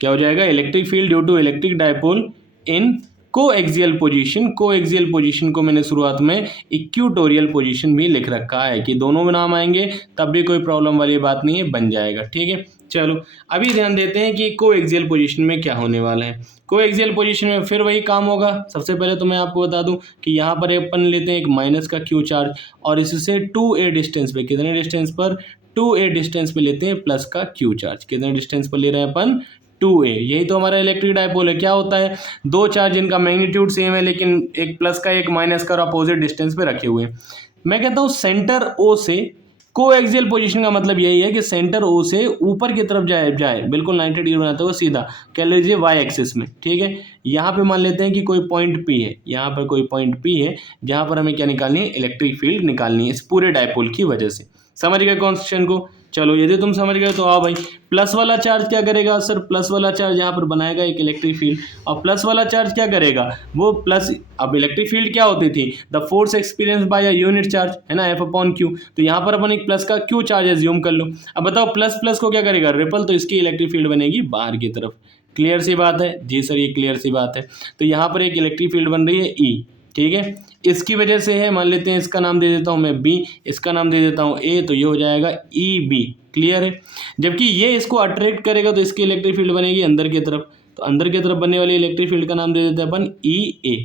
क्या हो जाएगा? Electric field due to electric dipole in coaxial position. Coaxial position को मैंने शुरुआत में इक्वेटोरियल पोजीशन भी लिख रखा है कि दोनों में नाम आएंगे तब भी कोई प्रॉब्लम वाली बात नहीं है, बन जाएगा। ठीक है, चलो अभी ध्यान देते हैं कि कोएक्सियल पोजीशन में क्या होने वाला है। कोएक्सियल पोजीशन में फिर वही काम होगा। सबसे पहले तो मैं आपको बता दूं कि यहाँ पर अपन लेते हैं एक माइनस का Q चार्ज और इससे 2A डिस्टेंस पे, कितने डिस्टेंस पर? 2A डिस्टेंस पे लेते हैं प्लस का Q चार्ज। कितने डिस्टेंस पर ले रहे हैं अपन? 2A। यही तो हमारा इलेक्ट्रिक डायपोल है। क्या होता है? दो चार्ज जिनका मैग्नीट्यूड सेम है लेकिन एक प्लस का एक माइनस का अपोजिट डिस्टेंस पे रखे हुए हैं। मैं कहता हूँ सेंटर O से कोएक्सियल पोजीशन का मतलब यही है कि सेंटर O से ऊपर की तरफ जाए बिल्कुल 90 डिग्री बनाते हुए सीधा, कह लीजिए y एक्सिस में। ठीक है, यहाँ पे मान लेते हैं कि कोई पॉइंट P है, यहाँ पर कोई पॉइंट P है जहाँ पर हमें क्या निकालनी है? इलेक्ट्रिक फील्ड निकालनी है इस पूरे डायपोल की वजह से। समझ गए क्वेश्चन को? चलो यदि तुम समझ गए तो आओ भाई, प्लस वाला चार्ज क्या करेगा? सर प्लस वाला चार्ज यहाँ पर बनाएगा एक इलेक्ट्रिक फील्ड, और प्लस वाला चार्ज क्या करेगा? वो प्लस, अब इलेक्ट्रिक फील्ड क्या होती थी? The force experience by a unit charge, है ना, F/Q। तो यहाँ पर अपन एक प्लस का Q चार्ज एज्यूम कर लो। अब बताओ प्लस प्लस को क्या करेगा? रिपल, तो इसकी इलेक्ट्रिक फील्ड बनेगी बाहर की तरफ। क्लियर सी बात है? जी सर, ये क्लियर सी बात है। तो यहाँ पर एक इलेक्ट्रिक फील्ड बन रही है E। ठीक है, इसकी वजह से है, मान लेते हैं इसका नाम दे देता हूँ मैं B, इसका नाम दे देता हूँ A, तो ये हो जाएगा EB। क्लियर है, जबकि ये इसको अट्रैक्ट करेगा तो इसकी इलेक्ट्रिक फील्ड बनेगी अंदर की तरफ, तो अंदर की तरफ बनने वाली इलेक्ट्रिक फील्ड का नाम दे देते हैं अपन EA।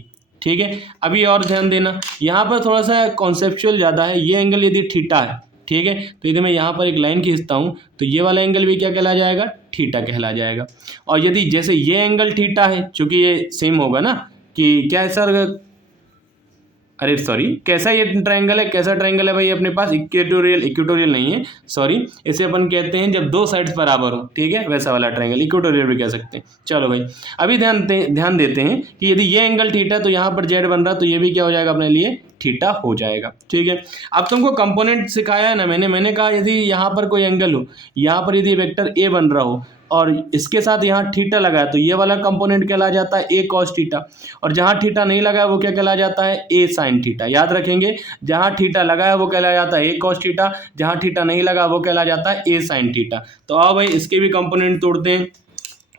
ठीक है, अभी और ध्यान देना, यहाँ पर थोड़ा सा कॉन्सेप्चुअल ज़्यादा है। ये एंगल यदि थीटा है, ठीक है, तो यदि मैं यहाँ पर एक लाइन खींचता हूँ तो ये वाला एंगल भी क्या कहला जाएगा? थीटा कहला जाएगा। और यदि जैसे ये एंगल थीटा है, चूंकि ये सेम होगा ना कि क्या है सर? अरे सॉरी, कैसा ये ट्रायंगल है, कैसा ट्रायंगल है भाई अपने पास, इक्वेटोरियल नहीं है, सॉरी, इसे अपन कहते हैं जब दो साइड्स बराबर हो, ठीक है, वैसा वाला ट्रायंगल, इक्वेटोरियल भी कह सकते हैं। चलो भाई, अभी ध्यान देते हैं कि यदि ये एंगल थीटा तो यहाँ पर जेड बन रहा, तो ये भी क्या हो जाएगा अपने लिए, थीटा हो जाएगा, ठीक है। अब तुमको कंपोनेंट सिखाया है ना मैंने कहा यदि यहाँ पर कोई एंगल हो, यहाँ पर यदि वेक्टर ए बन रहा हो और इसके साथ यहाँ थीटा लगा है, तो ये वाला कंपोनेंट कहला जाता है ए कॉस थीटा, और जहाँ थीटा नहीं लगा है वो क्या कहला जाता है, ए साइन थीटा। याद रखेंगे, जहाँ थीटा लगा है वो कहला जाता है ए कॉस थीटा, जहाँ थीटा नहीं लगा वो कहला जाता है ए साइन थीटा। तो आओ भाई इसके भी कंपोनेंट तोड़ते हैं।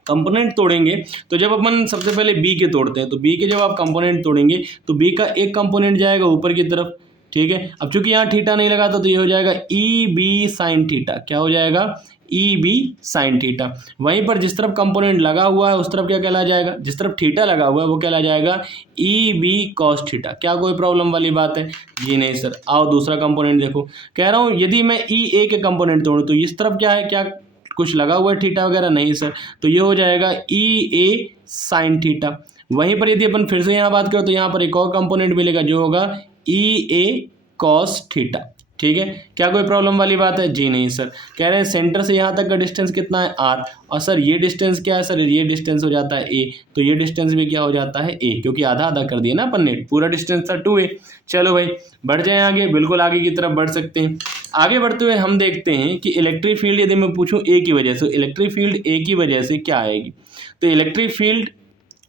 कंपोनेंट तोड़ेंगे तो जब अपन सबसे पहले बी के तोड़ते हैं, तो बी के जब आप कंपोनेंट तोड़ेंगे तो बी का एक कंपोनेंट जाएगा ऊपर की तरफ, ठीक है। अब चूंकि यहाँ थीटा नहीं लगा तो ये हो जाएगा ई बी साइन थीटा। क्या हो जाएगा, ई बी साइन थीटा। वहीं पर जिस तरफ कंपोनेंट लगा हुआ है उस तरफ क्या कहला जाएगा, जिस तरफ थीटा लगा हुआ है वो कहला जाएगा ई बी कॉस थीटा। क्या कोई प्रॉब्लम वाली बात है, जी नहीं सर। आओ दूसरा कंपोनेंट देखो, कह रहा हूँ यदि मैं ई ए के कंपोनेंट तोड़ूँ तो इस तरफ क्या है, क्या कुछ लगा हुआ है थीटा वगैरह, नहीं सर, तो ये हो जाएगा ई ए साइन थीटा। वहीं पर यदि अपन फिर से यहाँ बात करें तो यहाँ पर एक और कंपोनेंट मिलेगा जो होगा ई ए कॉस थीटा, ठीक है। क्या कोई प्रॉब्लम वाली बात है, जी नहीं सर। कह रहे हैं सेंटर से यहाँ तक का डिस्टेंस कितना है, आर, और सर ये डिस्टेंस क्या है, सर ये डिस्टेंस हो जाता है ए, तो ये डिस्टेंस भी क्या हो जाता है ए, क्योंकि आधा आधा कर दिया ना अपन ने, पूरा डिस्टेंस था 2a। चलो भाई बढ़ जाए आगे, बिल्कुल आगे की तरफ बढ़ सकते हैं। आगे बढ़ते हुए हम देखते हैं कि इलेक्ट्रिक फील्ड यदि मैं पूछूं ए की वजह से, इलेक्ट्रिक फील्ड ए की वजह से क्या आएगी, तो इलेक्ट्रिक फील्ड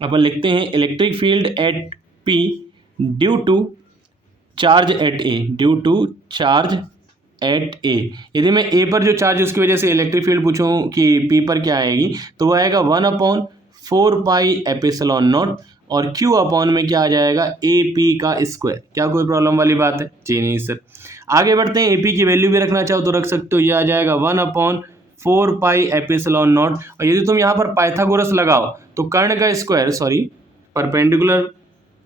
अपन लिखते हैं electric field at P due to charge at A, due to charge at A. यदि मैं ए पर जो चार्ज उसकी वजह से इलेक्ट्रिक फील्ड पूछूं कि पी पर क्या आएगी, तो वो आएगा 1/4 पाई एप्सिलॉन नॉट, और क्यू अपॉन में क्या आ जाएगा, ए पी का स्क्वायर। क्या कोई प्रॉब्लम वाली बात है, जी नहीं सर। आगे बढ़ते हैं, ए पी की वैल्यू भी रखना चाहो तो रख सकते हो, ये आ जाएगा 1/4 पाई एप्सिलॉन नॉट। और यदि तुम यहाँ पर पाइथागोरस लगाओ तो कर्ण का स्क्वायर, सॉरी परपेंडिकुलर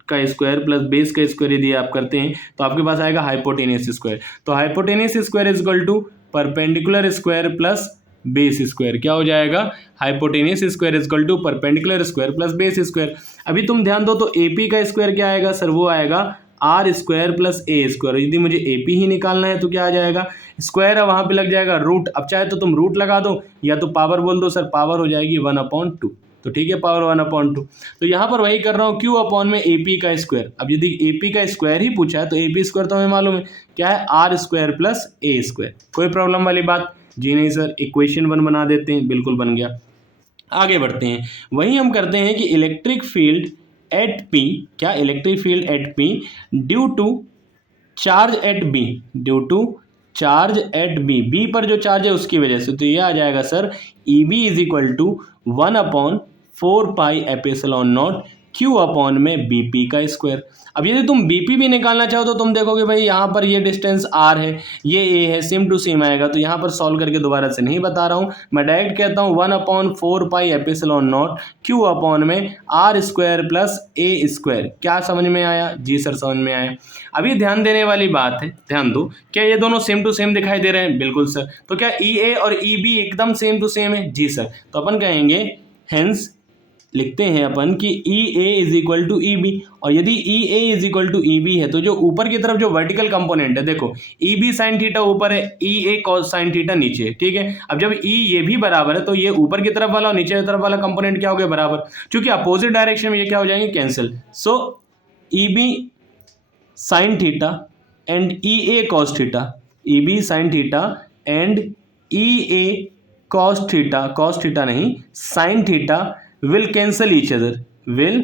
का स्क्वायर प्लस बेस का स्क्वायर यदि आप करते हैं तो आपके पास आएगा हाइपोटेनियस स्क्वायर। तो hypotenuse square is equal to perpendicular square plus base square. क्या हो जाएगा, hypotenuse square is equal to perpendicular square plus base square. अभी तुम ध्यान दो तो एपी का स्क्वायर क्या आएगा सर, वो आएगा आर स्क्वायर प्लस ए स्क्वायर। यदि मुझे एपी ही निकालना है तो क्या आ जाएगा, स्क्वायर है वहाँ पे लग जाएगा रूट। अब चाहे तो तुम रूट लगा दो या तो पावर बोल दो, सर पावर हो जाएगी 1/2, तो ठीक है, पावर 1/2। तो यहाँ पर वही कर रहा हूँ, क्यू अपॉन में ए पी का स्क्वायर। अब यदि ए पी का स्क्वायर ही पूछा है तो ए पी स्क्वायर तो हमें मालूम है क्या है, are square plus A square. कोई प्रॉब्लम वाली बात, जी नहीं सर। इक्वेशन 1 बना देते हैं, बिल्कुल बन गया। आगे बढ़ते हैं, वही हम करते हैं कि इलेक्ट्रिक फील्ड एट पी, क्या electric field at P due to charge at B, due to charge at B, B पर जो चार्ज है उसकी वजह से, तो ये आ जाएगा sir E B is equal to 1/4 pi epsilon naught Q upon में बी पी का स्क्वायर। अब यदि तुम बी पी भी निकालना चाहो तो तुम देखोगे भाई यहाँ पर ये डिस्टेंस आर है, ये ए है, सेम टू सेम आएगा। तो यहाँ पर सॉल्व करके दोबारा से नहीं बता रहा हूँ, मैं डायरेक्ट कहता हूँ 1/4 pi epsilon naught Q upon में आर स्क्वायर प्लस ए स्क्वायर। क्या समझ में आया, जी सर समझ में आया। अभी ध्यान देने वाली बात है, ध्यान दो, क्या ये दोनों सेम टू सेम दिखाई दे रहे हैं, बिल्कुल सर। तो क्या ई ए और ई बी एकदम सेम टू सेम है, जी सर। तो अपन कहेंगे हेंस लिखते हैं अपन कि E A is equal to E B, और यदि E A is equal to E B है तो जो ऊपर की तरफ जो वर्टिकल कंपोनेंट है, देखो ई बी साइन थीटा ऊपर है, ई ए कॉस साइन थीटा नीचे है, ठीक है। अब जब ई ये भी बराबर है तो ये ऊपर की तरफ वाला और नीचे की तरफ वाला कंपोनेंट क्या हो गया, बराबर, क्योंकि अपोजिट डायरेक्शन में ये क्या हो जाएंगे, cancel. So E B sine theta and E A cos theta, E B sine theta and E A cos theta नहीं sine theta will cancel each other, will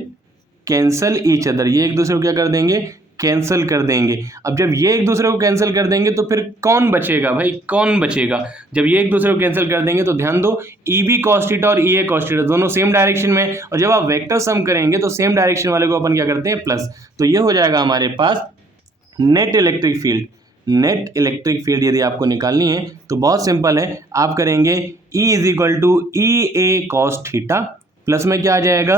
cancel each other. ये एक दूसरे को क्या कर देंगे, कैंसिल कर देंगे। अब जब ये एक दूसरे को कैंसिल कर देंगे तो फिर कौन बचेगा भाई, कौन बचेगा। जब ये एक दूसरे को कैंसिल कर देंगे तो ध्यान दो ई बी कॉस थीटा और ई ए कॉस थीटा दोनों सेम डायरेक्शन में, और जब आप वेक्टर सम करेंगे तो सेम डायरेक्शन वाले को अपन क्या करते हैं, प्लस। तो ये हो जाएगा हमारे पास net electric field. Net electric field यदि आपको निकालनी है तो बहुत सिंपल है, आप करेंगे E is equal to E A cos theta plus में क्या आ जाएगा,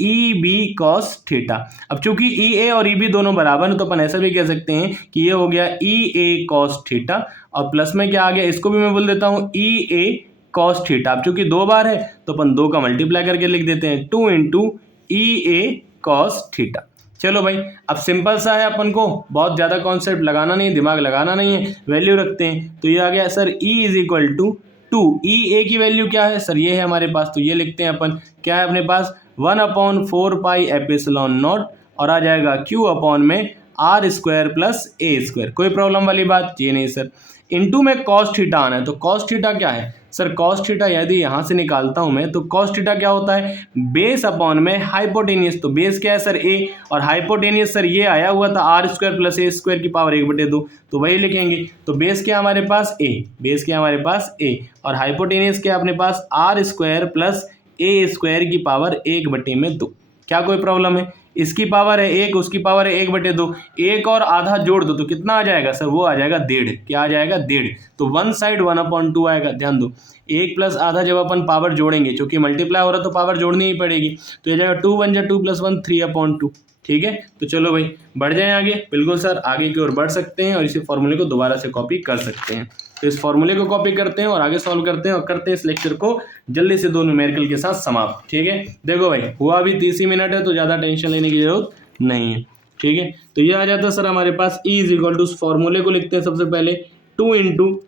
ई बी कॉस थीटा। अब चूंकि ई ए और ई बी दोनों बराबर हैं तो अपन ऐसा भी कह सकते हैं कि ये हो गया ई ए कॉस थीटा, और प्लस में क्या आ गया, इसको भी मैं बोल देता हूँ ई ए कॉस थीटा। अब चूंकि 2 बार है तो अपन 2 का मल्टीप्लाई करके लिख देते हैं, 2 into E A cos theta. चलो भाई, अब सिंपल सा है, अपन को बहुत ज़्यादा कॉन्सेप्ट लगाना नहीं है, दिमाग लगाना नहीं है, वैल्यू रखते हैं। तो ये आ गया sir E is equal to 2। E A की वैल्यू क्या है सर, ये है हमारे पास, तो ये लिखते हैं अपन, क्या है अपने पास 1/4πε0 और आ जाएगा Q अपॉन में R स्क्वायर प्लस ए स्क्वायर। कोई प्रॉब्लम वाली बात ये नहीं सर। इनटू में कॉस थीटा आना है, तो कॉस थीटा क्या है सर, कॉस थीटा यदि यहाँ से निकालता हूँ मैं, तो कॉस थीटा क्या होता है, बेस अपॉन में हाइपोटेनियस। तो बेस क्या है सर ए, और हाइपोटेनियस सर ये आया हुआ था R स्क्वायर प्लस ए स्क्वायर की पावर 1/2, तो वही लिखेंगे। तो बेस क्या हमारे पास ए, बेस क्या हमारे पास ए, और हाइपोटेनियस क्या अपने पास R स्क्वायर प्लस ए स्क्वायर की पावर 1/2। क्या कोई प्रॉब्लम है, इसकी पावर है 1, उसकी पावर है 1/2, एक और आधा जोड़ दो तो कितना आ जाएगा सर, वो आ जाएगा 1.5। क्या आ जाएगा 1.5, तो वन साइड 1/2 आएगा। ध्यान दो, 1 प्लस आधा जब अपन पावर जोड़ेंगे, क्योंकि मल्टीप्लाई हो रहा है तो पावर जोड़नी ही पड़ेगी, तो ये जाएगा 2 × 1 = 2 + 1 3/2। ठीक है, तो चलो भाई बढ़ जाएं आगे। बिल्कुल सर, आगे की ओर बढ़ सकते हैं और इसी फॉर्मूले को दोबारा से कॉपी कर सकते हैं। तो इस फॉर्मूले को कॉपी करते हैं और आगे सॉल्व करते हैं और करते हैं इस लेक्चर को जल्दी से 2 न्यूमेरिकल के साथ समाप्त। ठीक है, देखो भाई हुआ अभी 30 ही मिनट है, तो ज़्यादा टेंशन लेने की जरूरत नहीं है। ठीक है, तो ये आ जाता है सर हमारे पास E इज इक्वल टू, फॉर्मूले को लिखते हैं सबसे पहले 2 ×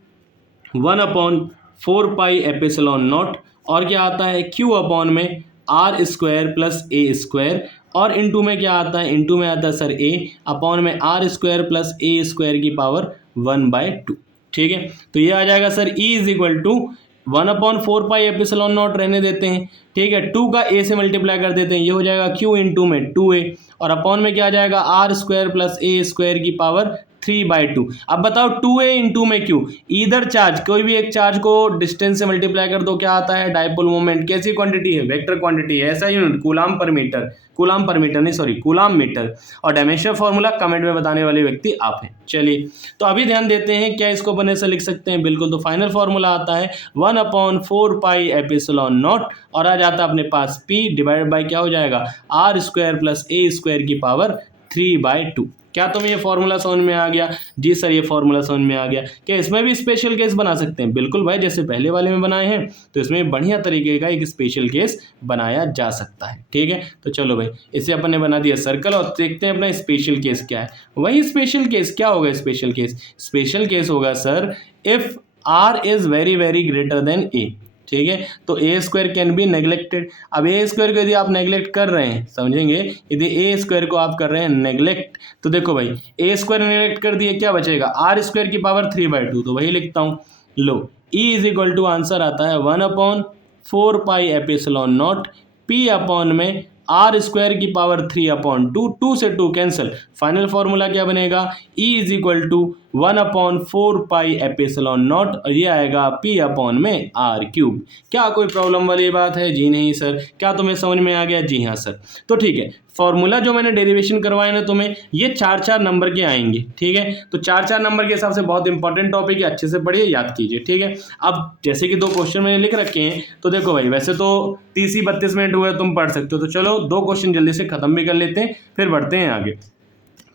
1/4πε0 और क्या आता है Q अपॉन में R स्क्वायर प्लस ए स्क्वायर, और इंटू में क्या आता है, इंटू में आता है सर A अपॉन में R स्क्वायर प्लस ए स्क्वायर की पावर 1/2। ठीक है, तो ये आ जाएगा sir E is equal to 1/4πε0 रहने देते हैं। ठीक है, 2 का A से मल्टीप्लाई कर देते हैं, ये हो जाएगा Q इंटू में 2A, और अपॉन में क्या आ जाएगा R स्क्वायर प्लस ए स्क्वायर की पावर 3/2। अब बताओ 2A इंटू में Q, इधर चार्ज, कोई भी एक चार्ज को डिस्टेंस से मल्टीप्लाई कर दो, क्या आता है डाइपोल मोमेंट। कैसी क्वांटिटी है, वेक्टर क्वांटिटी है, ऐसा यूनिट कूलाम पर मीटर, कूलाम पर मीटर नहीं सॉरी कूलाम मीटर। और डायमेंशन फॉर्मूला कमेंट में बताने वाले व्यक्ति आप हैं। चलिए, तो अभी ध्यान देते हैं, क्या इसको अपन ऐसे लिख सकते हैं, बिल्कुल। तो फाइनल फॉर्मूला आता है 1/4πε0 और आ जाता है अपने पास P डिवाइडेड बाई क्या हो जाएगा R स्क्वायर प्लस ए स्क्वायर की पावर 3/2। क्या तुम्हें ये फॉर्मूला समझ में आ गया? जी सर, ये फॉर्मूला समझ में आ गया। क्या इसमें भी स्पेशल केस बना सकते हैं? बिल्कुल भाई, जैसे पहले वाले में बनाए हैं, तो इसमें बढ़िया तरीके का एक स्पेशल केस बनाया जा सकता है। ठीक है, तो चलो भाई, इसे अपन ने बना दिया सर्कल और देखते हैं अपना स्पेशल केस क्या है। वही स्पेशल केस क्या होगा, स्पेशल केस होगा sir if R is very very greater than A। ठीक है, तो A square can be neglected. अब ए स्क्वायर को यदि आप नेग्लेक्ट कर रहे हैं, समझेंगे, यदि ए स्क्वायर को आप कर रहे हैं नेग्लेक्ट, तो देखो भाई ए स्क्वायर नेग्लेक्ट कर दिए, क्या बचेगा आर स्क्वायर की पावर 3/2। तो वही लिखता हूँ, लो E is equal to answer आता है 1/4πε0 पी अपॉन में आर स्क्वायर की पावर 3/2, 2 से 2 कैंसिल, फाइनल फॉर्मूला क्या बनेगा, ई इज इक्वल टू 1/4πε0 और ये आएगा P अपॉन में R³। क्या कोई प्रॉब्लम वाली बात है? जी नहीं सर। क्या तुम्हें समझ में आ गया? जी हाँ सर। तो ठीक है, फॉर्मूला जो मैंने डेरिवेशन करवाए ना तुम्हें, ये 4-4 नंबर के आएंगे। ठीक है, तो 4-4 नंबर के हिसाब से बहुत इंपॉर्टेंट टॉपिक है, अच्छे से पढ़िए, याद कीजिए। ठीक है, अब जैसे कि 2 क्वेश्चन मैंने लिख रखे हैं, तो देखो भाई वैसे तो 30-32 मिनट हुए, तुम पढ़ सकते हो, तो चलो 2 क्वेश्चन जल्दी से खत्म भी कर लेते हैं, फिर बढ़ते हैं आगे।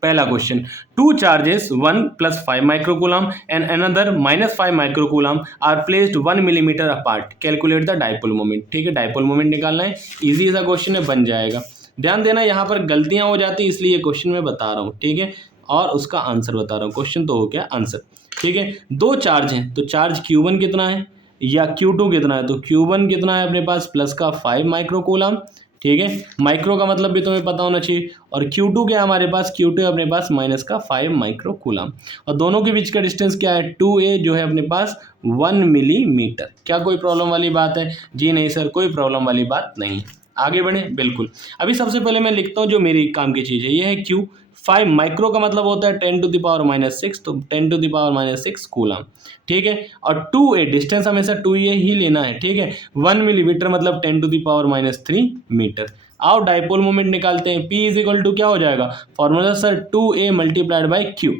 पहला question, 2 charges 1 + 5 microcoulomb and another -5 microcoulomb are placed 1 millimetre apart, calculate the dipole moment. ठीक है, डाइपोल मोमेंट निकालना है, इजी सा क्वेश्चन है, बन जाएगा। ध्यान देना, यहाँ पर गलतियां हो जाती, इसलिए क्वेश्चन मैं बता रहा हूँ। ठीक है, और उसका आंसर बता रहा हूँ, क्वेश्चन तो हो गया आंसर। ठीक है, 2 चार्ज हैं, तो चार्ज Q1 कितना है या Q2 कितना है, तो Q1 कितना है अपने पास प्लस का 5 माइक्रोकूलम। ठीक है, माइक्रो का मतलब भी तुम्हें पता होना चाहिए, और Q2 क्या है हमारे पास, Q2 अपने पास माइनस का 5 माइक्रोकूलम, और दोनों के बीच का डिस्टेंस क्या है, 2A जो है अपने पास 1 मिलीमीटर। क्या कोई प्रॉब्लम वाली बात है? जी नहीं सर, कोई प्रॉब्लम वाली बात नहीं। आगे बढ़े, बिल्कुल। अभी सबसे पहले मैं लिखता हूँ जो मेरी काम की चीज़ है, ये है Q। 5 माइक्रो का मतलब होता है 10⁻⁻6, तो 10⁻⁻6 कूलम। ठीक है, और 2A डिस्टेंस हमेशा 2A ही लेना है। ठीक है, 1 मिलीमीटर मतलब 10⁻³ मीटर। आओ डाइपोल मोमेंट निकालते हैं। P इज इक्वल टू क्या हो जाएगा, formula sir 2A multiplied by Q।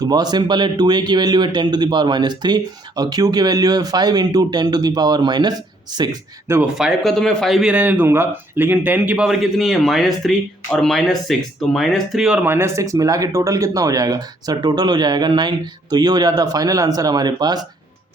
तो बहुत सिंपल है, 2A की वैल्यू है 10⁻³ और Q की वैल्यू है 5 × 10⁻6। देखो 5 का तो मैं 5 ही रहने दूंगा, लेकिन 10 की पावर कितनी है, -3 और -6, तो -3 और -6 मिला के टोटल कितना हो जाएगा सर, टोटल हो जाएगा 9। तो ये हो जाता फाइनल आंसर हमारे पास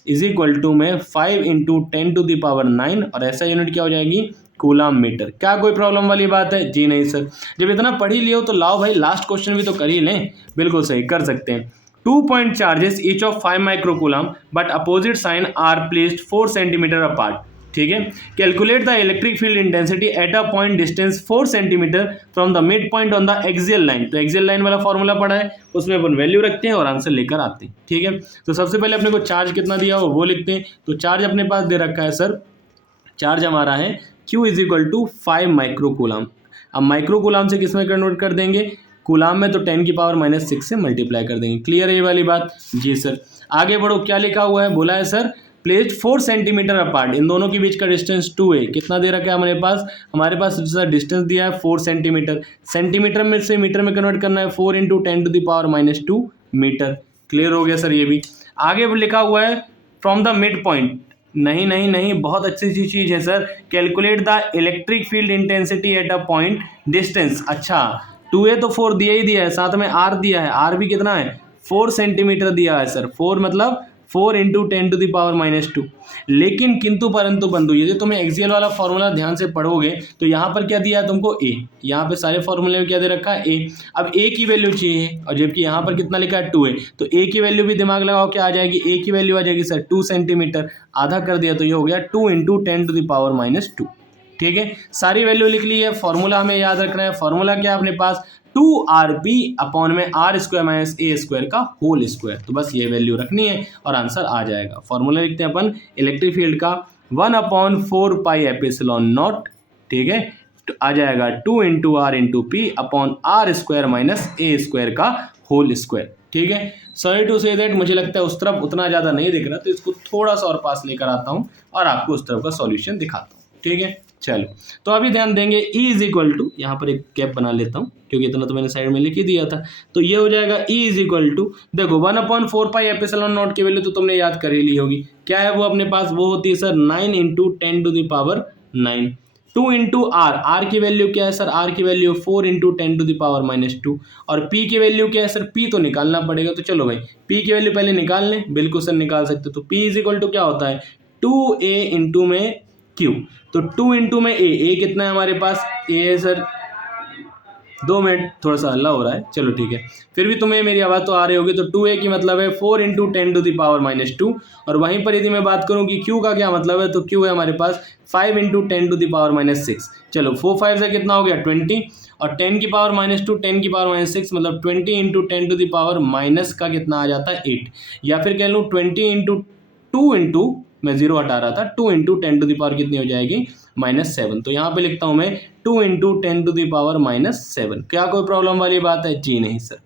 इज इक्वल टू में 5 × 10⁻9 और ऐसा यूनिट क्या हो जाएगी, कूलाम मीटर। क्या कोई प्रॉब्लम वाली बात है? जी नहीं सर। जब इतना पढ़ ही लियो तो लाओ भाई लास्ट क्वेश्चन भी तो कर ही लें। बिल्कुल सही, कर सकते हैं। 2 point charges each of 5 microcoulomb but opposite sign are placed 4 centimeter apart। ठीक है, calculate the electric field intensity at a point distance 4 centimetre from the mid point on the axial line. तो एक्सियल लाइन वाला formula पढ़ा है, उसमें अपन value रखते हैं और आंसर लेकर आते हैं। ठीक है, तो सबसे पहले अपने को चार्ज कितना दिया हो वो लिखते हैं। तो चार्ज अपने पास दे रखा है सर, चार्ज हमारा है Q is equal to 5 microcoulomb. अब माइक्रोकूलम से किस में कन्वर्ट कर देंगे? कूलाम में, तो 10 की पावर -6 से मल्टीप्लाई कर देंगे। क्लियर है ये वाली बात? जी सर। आगे बढ़ो, क्या लिखा हुआ है? बोला है सर प्लेस्ड 4 सेंटीमीटर अपार्ट, इन दोनों के बीच का डिस्टेंस 2 है। कितना दे रखा है हमारे पास? हमारे पास सर डिस्टेंस दिया है 4 सेंटीमीटर। सेंटीमीटर में से मीटर में कन्वर्ट करना है, 4 × 10⁻² मीटर। क्लियर हो गया सर ये भी। आगे लिखा हुआ है फ्रॉम द मिड पॉइंट। नहीं नहीं नहीं, बहुत अच्छी सी चीज़ है sir. Calculate the electric field intensity at a point distance. अच्छा, 2a तो 4 दिया ही दिया है, साथ में r दिया है। r भी कितना है? 4 सेंटीमीटर दिया है सर। 4 मतलब 4 × 10⁻²। लेकिन किंतु परंतु बंधु, यदि तुम्हें एक्सियल वाला फॉर्मूला ध्यान से पढ़ोगे तो यहाँ पर क्या दिया है तुमको? a। यहाँ पे सारे फॉर्मूले में क्या दे रखा है? a। अब a की वैल्यू चाहिए, और जबकि यहाँ पर कितना लिखा है? 2 है, तो a की वैल्यू भी दिमाग लगाओ, क्या आ जाएगी? a की वैल्यू आ जाएगी सर 2 सेंटीमीटर। आधा कर दिया तो ये हो गया 2 × 10⁻²। ठीक है, सारी वैल्यू लिख ली है। फॉर्मूला हमें याद रखना है। फॉर्मूला क्या है अपने पास? 2rp अपॉन में r² - a² का होल स्क्वायर। तो बस ये वैल्यू रखनी है और आंसर आ जाएगा। फॉर्मूला लिखते हैं अपन इलेक्ट्रिक फील्ड का 1/4πε0। ठीक है, तो आ जाएगा 2 × r × p upon r² - a² का होल स्क्वायर। ठीक है, सॉरी टू से दैट, मुझे लगता है उस तरफ उतना ज़्यादा नहीं दिख रहा, तो इसको थोड़ा सा और पास लेकर आता हूँ और आपको उस तरफ का सॉल्यूशन दिखाता हूँ। ठीक है, चलो तो अभी ध्यान देंगे। E इज इक्वल टू, यहाँ पर एक कैप बना लेता हूँ क्योंकि इतना तो मैंने साइड में लिख ही दिया था। तो ये हो जाएगा E इज इक्वल टू, देखो 1/4πε0 की वैल्यू तो तुमने याद कर ही ली होगी। क्या है वो अपने पास? वो होती है सर 9 × 10⁹। 2 × r, r की वैल्यू क्या है सर? r की वैल्यू 4 × 10⁻²। और p की वैल्यू क्या है सर? p तो निकालना पड़ेगा, तो चलो भाई p की वैल्यू पहले निकाल लें। बिल्कुल सर निकाल सकते हो। तो p इज इक्वल टू क्या होता है? 2a × में q। तो 2 × में a कितना है हमारे पास? a है सर, 2 मिनट थोड़ा सा हल्ला हो रहा है, चलो ठीक है, फिर भी तुम्हें मेरी आवाज़ तो आ रही होगी। तो 2a की मतलब है 4 × 10⁻²। और वहीं पर यदि मैं बात करूं कि q का क्या मतलब है, तो q है हमारे पास 5 × 10⁻6। चलो 4 5 से कितना हो गया? 20, और 10⁻², 10⁻6 मतलब 20 × 10⁻- का कितना आ जाता है? 8। या फिर कह लूँ 20 × 2 मैं 0 हटा रहा था, 2 × 10⁻, कितनी हो जाएगी? -7। तो यहाँ पे लिखता हूँ मैं 2 × 10⁻7। क्या कोई प्रॉब्लम वाली बात है? जी नहीं सर।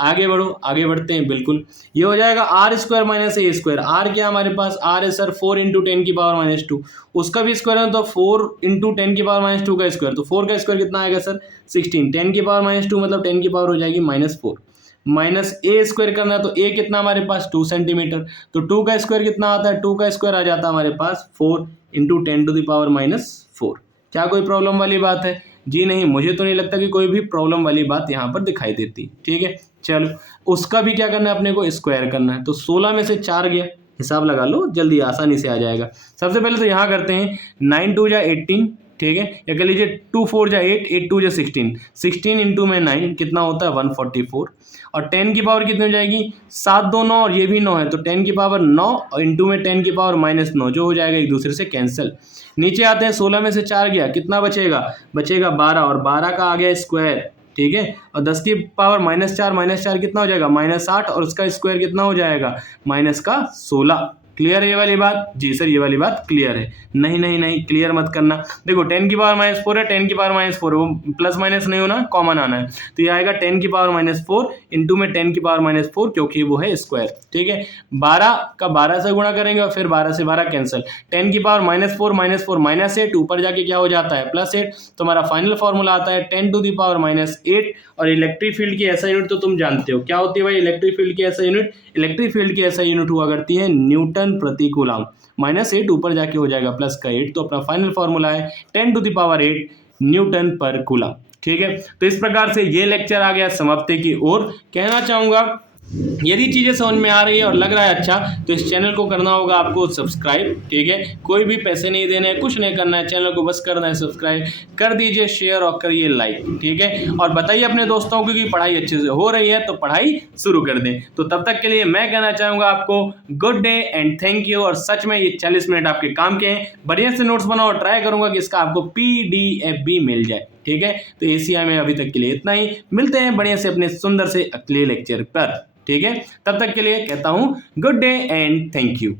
आगे बढ़ो, आगे बढ़ते हैं। बिल्कुल, ये हो जाएगा r² - a²। r क्या हमारे पास? r है सर 4 × 10⁻²। उसका भी स्क्वायर है तो 4 × 10⁻² का स्क्वायर। तो 4 का स्क्वायर कितना आएगा सर? 16। 10⁻² मतलब 10 की पावर हो जाएगी -4। -a² करना है तो a कितना हमारे पास? 2 सेंटीमीटर। तो 2 का स्क्वायर कितना आता है? 2 का स्क्वायर आ जाता है हमारे पास 4 × 10⁻⁴। क्या कोई प्रॉब्लम वाली बात है? जी नहीं, मुझे तो नहीं लगता कि कोई भी प्रॉब्लम वाली बात यहाँ पर दिखाई देती। ठीक है, चलो उसका भी क्या करना है अपने को? स्क्वायर करना है। तो 16 में से 4 गया, हिसाब लगा लो, जल्दी आसानी से आ जाएगा। सबसे पहले तो यहाँ करते हैं 9 2 = 18। ठीक है, या कह लीजिए 2 4 = 8, 8 2 = 16। 16 × में 9 कितना होता है? 144। और 10 की पावर कितनी हो जाएगी? 7 2 9, और ये भी 9 है, तो 10 की पावर 9 और इंटू में 10 की पावर -9, जो हो जाएगा एक दूसरे से कैंसिल। नीचे आते हैं, 16 में से 4 गया, कितना बचेगा? बचेगा 12, और 12 का आ गया स्क्वायर। ठीक है, और 10 की पावर -4 कितना हो जाएगा? -8, और उसका स्क्वायर कितना हो जाएगा? -16। क्लियर है ये वाली बात? जी सर, ये वाली बात क्लियर है। नहीं नहीं नहीं, क्लियर मत करना। देखो 10 की पावर -4 है, 10 की पावर -4 है, वो प्लस माइनस नहीं होना, कॉमन आना है। तो ये आएगा 10 की पावर -4 इंटू में 10 की पावर -4, क्योंकि वो है स्क्वायर। ठीक है, 12 का 12 से गुणा करेंगे और फिर 12 से 12 कैंसिल। 10 की पावर -4 -8, ऊपर जाके क्या हो जाता है? +8। तो हमारा फाइनल फॉर्मूला आता है 10⁻⁸। और इलेक्ट्रिक फील्ड की ऐसा यूनिट तो तुम जानते हो क्या होती है भाई? इलेक्ट्रिक फील्ड की ऐसा यूनिट, इलेक्ट्रिक फील्ड की ऐसा यूनिट हुआ करती है न्यूटन प्रति कूलम। -8 ऊपर जाके हो जाएगा +8। तो अपना फाइनल फॉर्मूला है 10⁸ न्यूटन पर कूलम। ठीक है, तो इस प्रकार से ये लेक्चर आ गया समाप्ति की ओर। कहना चाहूँगा यदि चीज़ें समझ में आ रही है और लग रहा है अच्छा, तो इस चैनल को करना होगा आपको सब्सक्राइब, ठीक है। कोई भी पैसे नहीं देने हैं, कुछ नहीं करना है, चैनल को बस करना है सब्सक्राइब, कर दीजिए शेयर और करिए लाइक, ठीक है। और बताइए अपने दोस्तों को कि पढ़ाई अच्छे से हो रही है तो पढ़ाई शुरू कर दें। तो तब तक के लिए मैं कहना चाहूँगा आपको good day and thank you. और सच में ये 40 मिनट आपके काम के हैं। बढ़िया से नोट्स बनाओ, ट्राई करूँगा कि इसका आपको PDF भी मिल जाए, ठीक है। तो एशिया में अभी तक के लिए इतना ही। मिलते हैं बढ़िया से अपने सुंदर से अगले लेक्चर पर, ठीक है। तब तक के लिए कहता हूं good day and thank you.